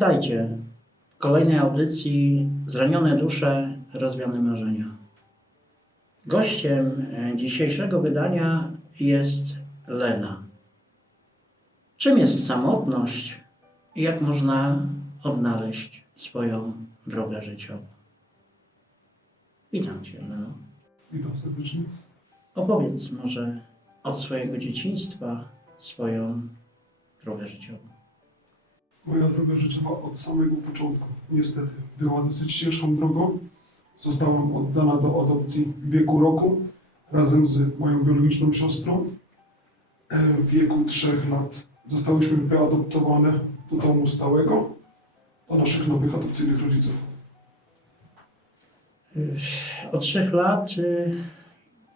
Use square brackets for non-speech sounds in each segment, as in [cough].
Witajcie w kolejnej audycji Zranione dusze, rozwiane marzenia. Gościem e, dzisiejszego wydania jest Lena. Czym jest samotność i jak można odnaleźć swoją drogę życiową? Witam Cię, Leno. Witam serdecznie. Opowiedz może od swojego dzieciństwa swoją drogę życiową. Moja droga życiowa od samego początku niestety była dosyć ciężką drogą. Zostałam oddana do adopcji w wieku roku razem z moją biologiczną siostrą. E, W wieku trzech lat zostałyśmy wyadoptowane do domu stałego do naszych nowych adopcyjnych rodziców. Od trzech lat y,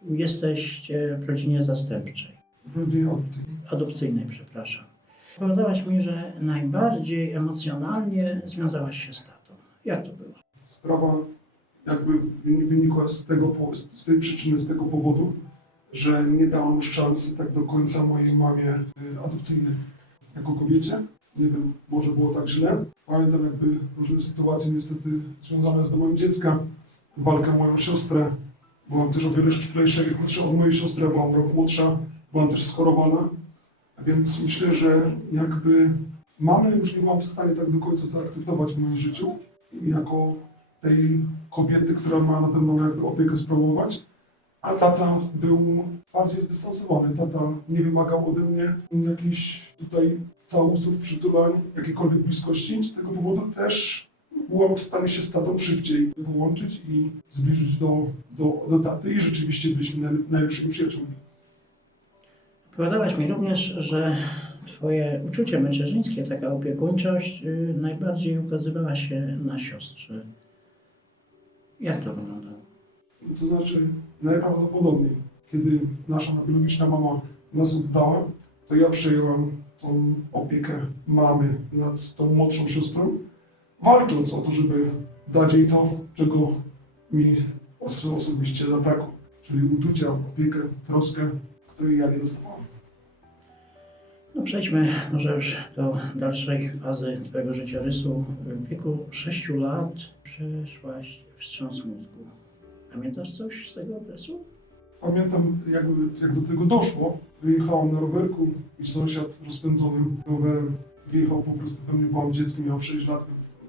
jesteście w rodzinie zastępczej, W rodzinie adopcyjnej. adopcyjnej, przepraszam. Opowiadałaś mi, że najbardziej emocjonalnie związałaś się z tatą. Jak to było? Sprawa jakby wyni- wynikła z, tego, z tej przyczyny, z tego powodu, że nie dałam szansy tak do końca mojej mamie y, adopcyjnej jako kobiecie. Nie wiem, może było tak źle. Pamiętam jakby różne sytuacje niestety związane z domem dziecka, walkę moją siostrę. Byłam też o wiele szczuplejsza i od mojej siostry, byłam rok młodsza, byłam też schorowana. Więc myślę, że jakby mamę już nie byłam w stanie tak do końca zaakceptować w moim życiu jako tej kobiety, która ma nade mną jakby opiekę sprawować, a tata był bardziej zdystansowany. Tata nie wymagał ode mnie jakichś tutaj całusów, przytulań, jakiejkolwiek bliskości. Z tego powodu też byłam w stanie się z tatą szybciej wyłączyć i zbliżyć do, do, do taty i rzeczywiście byliśmy najlep- najlepszymi przyjaciółmi. Opowiadałaś mi również, że twoje uczucie macierzyńskie, taka opiekuńczość, y, najbardziej ukazywała się na siostrze. Jak to wyglądało? To znaczy, najprawdopodobniej, kiedy nasza biologiczna mama nas oddała, to ja przejęłam tą opiekę mamy nad tą młodszą siostrą, walcząc o to, żeby dać jej to, czego mi oso- osobiście zabrakło, czyli uczucia, opiekę, troskę, której ja nie dostawałam. Przejdźmy może już do dalszej fazy twojego życiorysu. W wieku 6 lat przeszłaś wstrząs mózgu. Pamiętasz coś z tego okresu? Pamiętam, jakby, jak do tego doszło. Wyjechałam na rowerku i sąsiad rozpędzonym rowerem wjechał po prostu we mnie. Byłam dzieckiem, miałam 6 lat.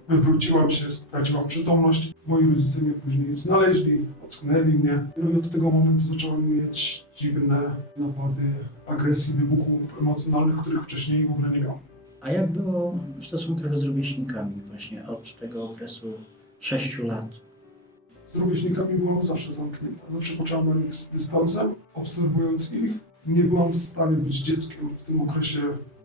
Wywróciłam się, straciłam przytomność. Moi rodzice mnie później znaleźli, ocknęli mnie. No i od tego momentu zacząłem mieć dziwne napady agresji, wybuchów emocjonalnych, których wcześniej w ogóle nie miałam. A jak było w stosunkach z rówieśnikami właśnie od tego okresu 6 lat? Z rówieśnikami byłam zawsze zamknięta. Zawsze patrzyłam na nich z dystansem, obserwując ich. Nie byłam w stanie być dzieckiem w tym okresie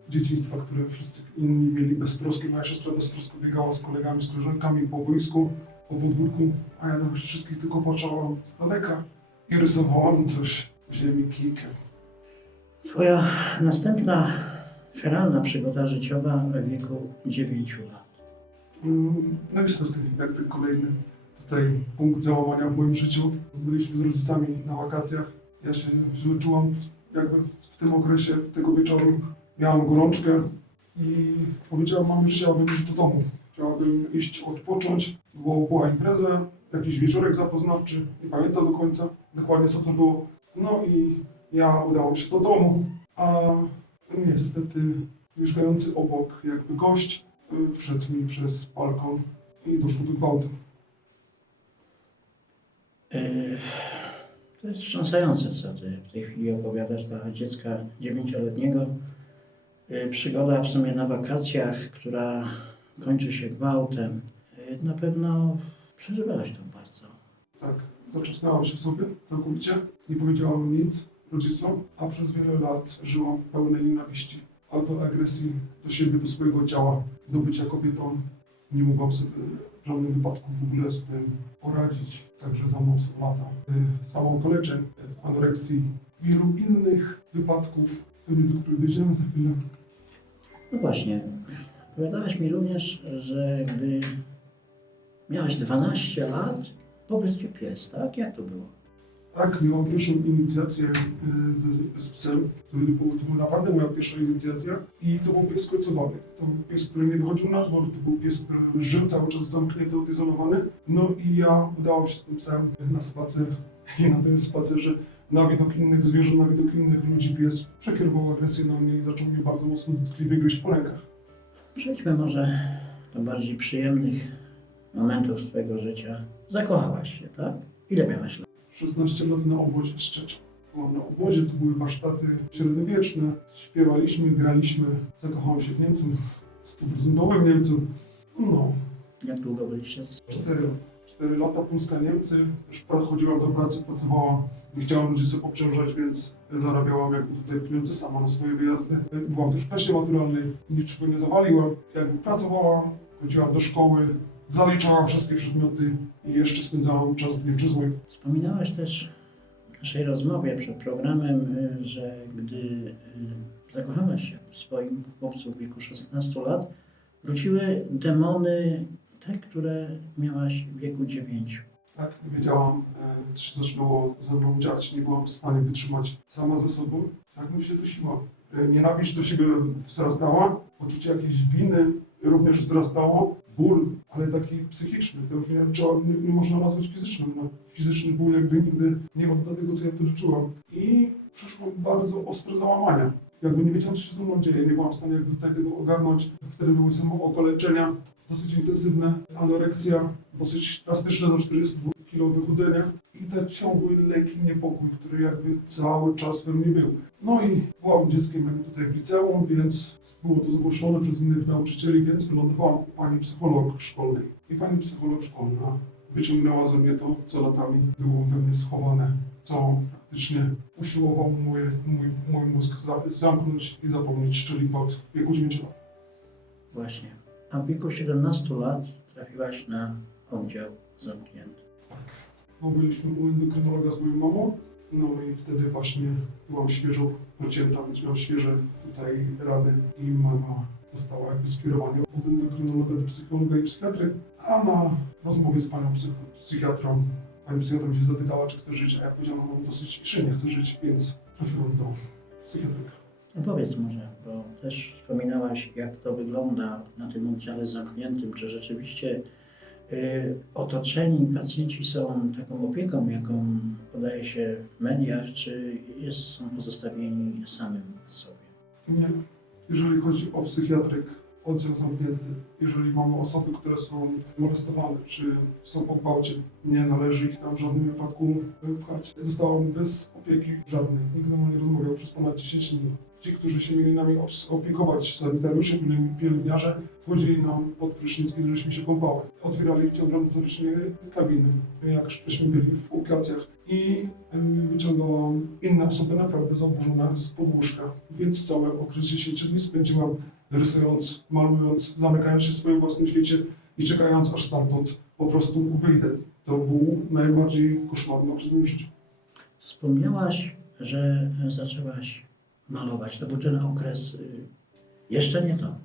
dzieciństwa, które wszyscy inni mieli beztroskie. Moja siostra beztrosko biegała z kolegami, z koleżankami po boisku, po podwórku, a ja na wszystkich tylko patrzałam z daleka i rysowałam coś w ziemi kijkiem. Twoja następna feralna przygoda życiowa w wieku 9 lat. Mm, No niestety, jakby kolejny tutaj punkt załamania w moim życiu. Byliśmy z rodzicami na wakacjach. Ja się źle czułam jakby w tym okresie tego wieczoru. Miałam gorączkę i powiedziałam mamie, że chciałabym iść do domu. Chciałabym iść odpocząć, bo była impreza, jakiś wieczorek zapoznawczy, nie pamiętam do końca dokładnie co to było. No i ja udałam się do domu, a niestety mieszkający obok jakby gość wszedł mi przez balkon i doszło do gwałtu. Yy, To jest wstrząsające, co ty w tej chwili opowiadasz dla dziecka dziewięcioletniego. Yy, Przygoda w sumie na wakacjach, która kończy się gwałtem. Yy, Na pewno przeżywałaś to bardzo. Tak, zaczesnęłam się w sobie całkowicie, nie powiedziałam nic rodzicom, a przez wiele lat żyłam w pełnej nienawiści, autoagresji do siebie, do swojego ciała, do bycia kobietą. Nie mogłam sobie w żadnym wypadku w ogóle z tym poradzić. Także za mną są lata y, samookaleczeń, y, anoreksji, wielu innych wypadków, do których dojdziemy za chwilę. No właśnie, opowiadałaś mi również, że gdy miałaś 12 lat, pogryzł cię pies, tak? Jak to było? Tak, miałam pierwszą inicjację y, z, z psem. To, był- to była naprawdę moja pierwsza inicjacja. I to był pies kocowany. To był pies, który nie wychodził na dwór. To był pies, który żył cały czas zamknięty, odizolowany. No i ja udałam się z tym psem na spacer. I [laughs] na tym spacerze na widok innych zwierząt, na widok innych ludzi pies przekierował agresję na mnie i zaczął mnie bardzo mocno dotkliwie gryźć po rękach. Przejdźmy może do bardziej przyjemnych momentów z Twojego życia. Zakochałaś się, tak? Ile miałaś lat? 16 lat na obozie. Byłam na obozie, to były warsztaty średniowieczne. Śpiewaliśmy, graliśmy. Zakochałem się w Niemcu, stuprocentowym Niemcu. No, Jak długo byliście z... 4 lata. 4 lata Polska, Niemcy. Też chodziłam do pracy, pracowałam. Nie chciałam ludzi sobie obciążać, więc zarabiałam jakby tutaj pieniądze sama na swoje wyjazdy. Byłam też w klasie maturalnej, niczego nie zawaliłam. Jakby pracowałam, chodziłam do szkoły, zaliczałam wszystkie przedmioty i jeszcze spędzałam czas w Niemczyznie. Wspominałaś też w naszej rozmowie przed programem, y, że gdy y, zakochałaś się w swoim chłopcu w wieku 16 lat, wróciły demony, te, które miałaś w wieku 9. Tak, wiedziałam, e, zaczęło ze mną dziać. Nie byłam w stanie wytrzymać sama ze sobą. Tak mi się dusiła. E, Nienawiść do siebie wzrastała, poczucie jakiejś winy również wzrastało. Ból, ale taki psychiczny. To już nie, nie, nie można nazwać fizycznym. No, fizyczny ból jakby nigdy nie odda tego, co ja wtedy czułam. I przyszło bardzo ostre załamania. Jakby nie wiedziałam, co się ze mną dzieje. Nie byłam w stanie jakby tutaj tego ogarnąć. Wtedy były samo okoleczenia dosyć intensywne, anoreksja, dosyć drastyczne do 42 kg wychudzenia i ten ciągły leki niepokój, który jakby cały czas we mnie był. No i byłam dzieckiem tutaj w liceum, więc było to zgłoszone przez innych nauczycieli, więc wylądowałam u pani psycholog szkolnej. I pani psycholog szkolna wyciągnęła ze mnie to, co latami było we mnie schowane, co praktycznie usiłował mój, mój, mój mózg za, zamknąć i zapomnieć, czyli gwałt w wieku 9 lat. Właśnie. A w wieku 17 lat trafiłaś na oddział zamknięty. bo byliśmy u endokrynologa z moją mamą, no i wtedy właśnie byłam świeżo pocięta, więc miałam świeże tutaj rany i mama dostała jakby skierowanie od endokrynologa do psychologa i psychiatry, a na rozmowie z panią psych psychiatrą, pani psychiatra się zapytała, czy chcę żyć, a ja powiedziałam, mam dosyć, że nie chcę żyć, więc trafiłam do psychiatryka. Opowiedz może, bo też wspominałaś, jak to wygląda na tym oddziale zamkniętym. Czy rzeczywiście y, otoczeni pacjenci są taką opieką, jaką podaje się w mediach, czy jest, są pozostawieni samym sobie? Nie. Jeżeli chodzi o psychiatryk, oddział zamknięty, jeżeli mamy osoby, które są molestowane, czy są po gwałcie, nie należy ich tam w żadnym wypadku pchać. Zostałam bez opieki żadnej. Nikt ze mną nie rozmawiał przez ponad 10 dni. Ci, którzy się mieli nami opiekować, sanitariusze, pielęg- pielęgniarze, wchodzili nam pod prysznic, kiedy żeśmy się kąpały. Otwierali ciągle notorycznie kabiny, jak żeśmy byli w ukacjach. I wyciągałam inne osoby naprawdę zaburzone z podłóżka. Więc cały okres 10 dni spędziłam rysując, malując, zamykając się w swoim własnym świecie i czekając aż stamtąd po prostu wyjdę. To był najbardziej koszmarny okres w moim życiu. Wspomniałaś, że zaczęłaś malować. To był ten okres, y, jeszcze nie to.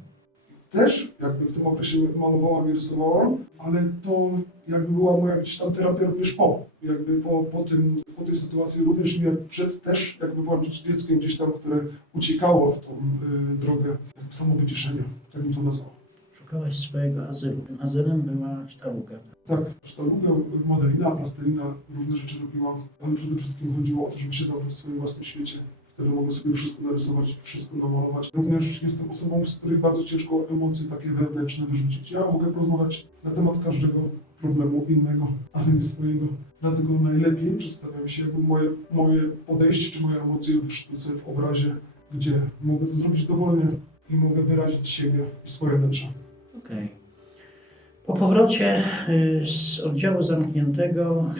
Też jakby w tym okresie malowałam i rysowałam, ale to jakby była moja gdzieś tam terapia również po. Jakby po, po, tym, po tej sytuacji również nie przed też jakby byłam dzieckiem gdzieś tam, które uciekało w tą y, drogę samowyciszenia, tak bym to nazwał. Szukałaś swojego azylu. Azylem była sztaluga. Tak, sztalugę, modelina, plastelina, różne rzeczy robiłam, ale przede wszystkim chodziło o to, żeby się zamknąć w swoim własnym świecie. Wtedy mogę sobie wszystko narysować, wszystko namalować. Również jestem osobą, z której bardzo ciężko emocje takie wewnętrzne wyrzucić. Ja mogę porozmawiać na temat każdego problemu innego, ale nie swojego. Dlatego najlepiej przedstawiam się jakby moje, moje podejście czy moje emocje w sztuce, w obrazie, gdzie mogę to zrobić dowolnie i mogę wyrazić siebie i swoje wnętrze. Okej. Po powrocie y, z oddziału zamkniętego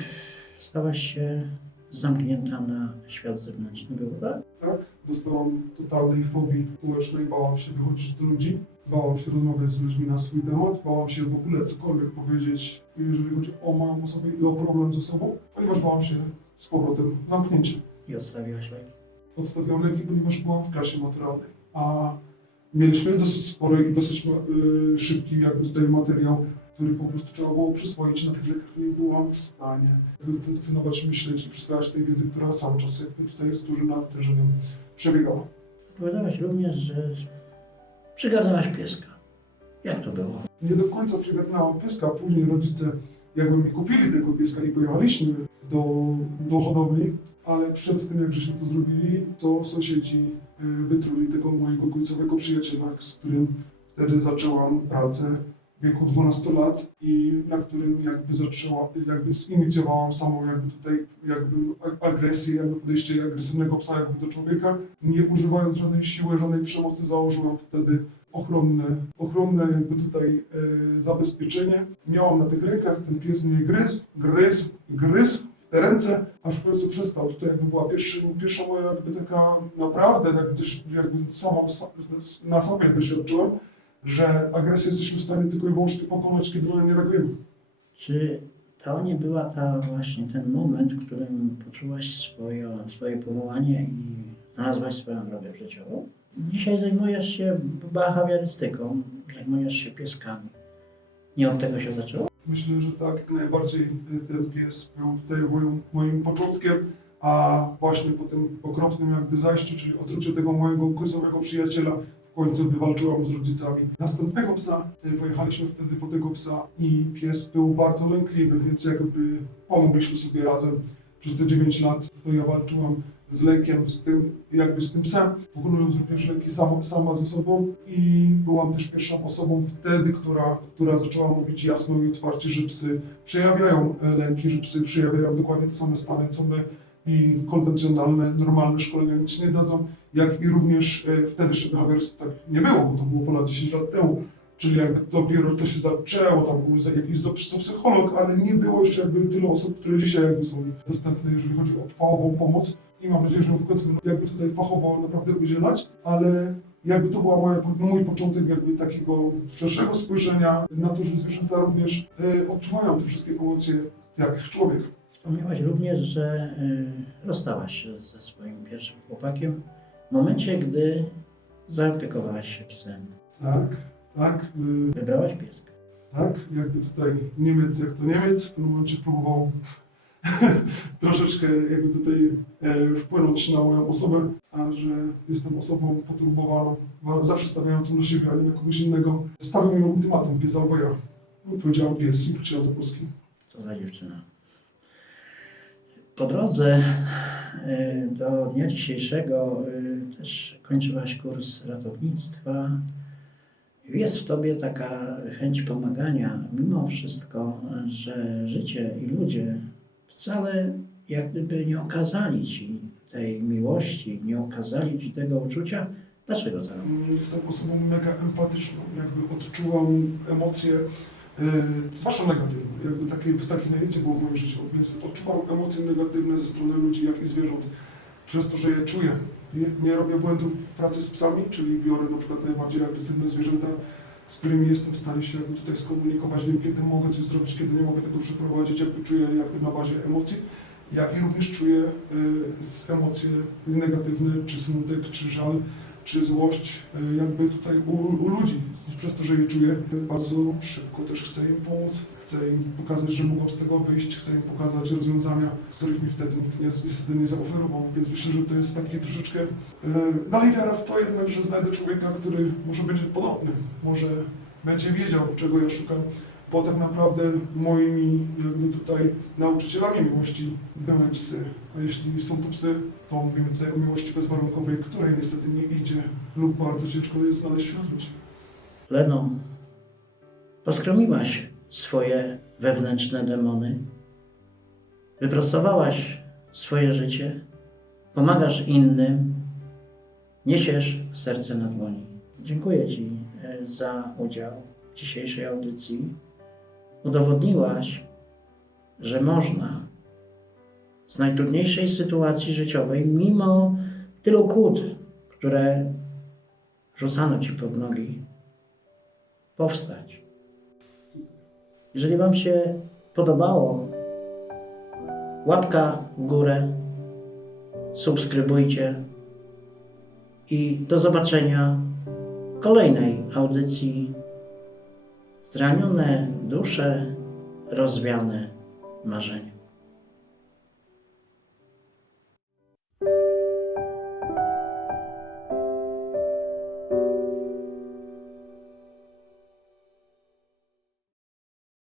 stałaś się zamknięta na świat zewnętrzny, było tak? Tak, dostałam totalnej fobii społecznej, bałam się wychodzić do ludzi, bałam się rozmawiać z ludźmi na swój temat, bałam się w ogóle cokolwiek powiedzieć, jeżeli chodzi o moją osobę i o problem ze sobą, ponieważ bałam się z powrotem zamknięcia. I odstawiłaś leki. Odstawiałam leki, ponieważ byłam w klasie maturalnej, a mieliśmy dosyć spory i dosyć y, szybki jakby tutaj materiał który po prostu trzeba było przyswoić. Na tych lekach nie byłam w stanie jakby funkcjonować, myśleć i przyswajać tej wiedzy, która cały czas jakby tutaj jest dużym natężeniem przebiegała. Opowiadałaś również, że przygarnęłaś pieska. Jak to było? Nie do końca przygarnęłam pieska, później rodzice jakby mi kupili tego pieska i pojechaliśmy do, do hodowli, ale przed tym jak żeśmy to zrobili, to sąsiedzi y, wytruli tego mojego końcowego przyjaciela, z którym wtedy zaczęłam pracę w wieku 12 lat i na którym jakby zaczęła, jakby zinicjowałam samą jakby tutaj jakby ag- agresję, jakby podejście agresywnego psa jakby do człowieka, nie używając żadnej siły, żadnej przemocy, założyłam wtedy ochronne, ochronne jakby tutaj e, zabezpieczenie. Miałam na tych rękach, ten pies mnie gryzł, gryzł, gryzł te ręce, aż w końcu przestał. Tutaj jakby była pierwsza, pierwsza moja jakby taka naprawdę, jakby, dość- jakby sama, na sobie doświadczyłem, że agresję jesteśmy w stanie tylko i wyłącznie pokonać, kiedy na nie reagujemy. Czy to nie była ta właśnie ten moment, w którym poczułaś swoje, swoje powołanie i znalazłaś swoją drogę życiową? Dzisiaj zajmujesz się behawiorystyką, zajmujesz się pieskami. Nie od tego się zaczęło? Myślę, że tak, jak najbardziej y, ten pies był tutaj moim, moim początkiem, a właśnie po tym okropnym jakby zajściu, czyli otruciu tego mojego końcowego przyjaciela, końcu wywalczyłam z rodzicami następnego psa. Y, Pojechaliśmy wtedy po tego psa i pies był bardzo lękliwy, więc jakby pomogliśmy sobie razem przez te 9 lat. To ja walczyłam z lękiem, z tym, jakby z tym psem, pokonując również lęki sama, sama ze sobą i byłam też pierwszą osobą wtedy, która, która zaczęła mówić jasno i otwarcie, że psy przejawiają e, lęki, że psy przejawiają dokładnie te same stany, co my i konwencjonalne, normalne szkolenia nic nie dadzą, jak i również e, wtedy jeszcze behawioryzm tak nie było, bo to było ponad 10 lat temu, czyli jakby dopiero to się zaczęło, tam był jakiś psycholog, ale nie było jeszcze jakby tylu osób, które dzisiaj jakby są dostępne, jeżeli chodzi o fachową pomoc i mam nadzieję, że w końcu jakby tutaj fachowo naprawdę udzielać, ale jakby to moja, mój początek jakby takiego szerszego spojrzenia na to, że zwierzęta również e, odczuwają te wszystkie emocje jak człowiek. Wspomniałaś również, że y, rozstałaś się ze swoim pierwszym chłopakiem w momencie, gdy zaopiekowałaś się psem. Tak, tak, y, Wybrałaś pieska. tak, jakby tutaj Niemiec jak to Niemiec, w pewnym momencie próbował [laughs] troszeczkę jakby tutaj e, wpłynąć na moją osobę, a że jestem osobą poturbowaną, wa- zawsze stawiającą na siebie, a nie na kogoś innego. Stawił mi ultimatum, pies albo ja. No, Powiedziałem pies i wróciłem do Polski. Co za dziewczyna. Po drodze y, do dnia dzisiejszego y, też kończyłaś kurs ratownictwa. Jest w tobie taka chęć pomagania, mimo wszystko, że życie i ludzie wcale jak gdyby nie okazali ci tej miłości, nie okazali ci tego uczucia. Dlaczego tak? Jestem osobą mega empatyczną, jakby odczuwam emocje, zwłaszcza negatywne, jakby takie, takie najwięcej było w moim życiu, więc odczuwam emocje negatywne ze strony ludzi, jak i zwierząt, przez to, że je czuję. Nie, nie robię błędów w pracy z psami, czyli biorę na przykład najbardziej agresywne zwierzęta, z którymi jestem w stanie się jakby tutaj skomunikować, wiem kiedy mogę coś zrobić, kiedy nie mogę tego przeprowadzić, jakby czuję jakby na bazie emocji, jak i również czuję y, emocje negatywne, czy smutek, czy żal, czy złość y, jakby tutaj u, u ludzi. Przez to, że je czuję, bardzo szybko też chcę im pomóc, chcę im pokazać, że mogą z tego wyjść, chcę im pokazać rozwiązania, których mi wtedy nikt nie, niestety nie zaoferował, więc myślę, że to jest taki troszeczkę y, dalej wiara w to jednak, że znajdę człowieka, który może będzie podobny, może będzie wiedział, czego ja szukam, bo tak naprawdę moimi jakby tutaj nauczycielami miłości były psy. A jeśli są to psy, to mówimy tutaj o miłości bezwarunkowej, której niestety nie idzie lub bardzo ciężko jest znaleźć wśród ludzi. Leno, poskromiłaś swoje wewnętrzne demony, wyprostowałaś swoje życie, pomagasz innym, niesiesz serce na dłoni. Dziękuję Ci e, za udział w dzisiejszej audycji. Udowodniłaś, że można z najtrudniejszej sytuacji życiowej, mimo tylu kłód, które rzucano Ci pod nogi, powstać. Jeżeli Wam się podobało, łapka w górę, subskrybujcie i do zobaczenia w kolejnej audycji zranione dusze, rozwiane marzenia.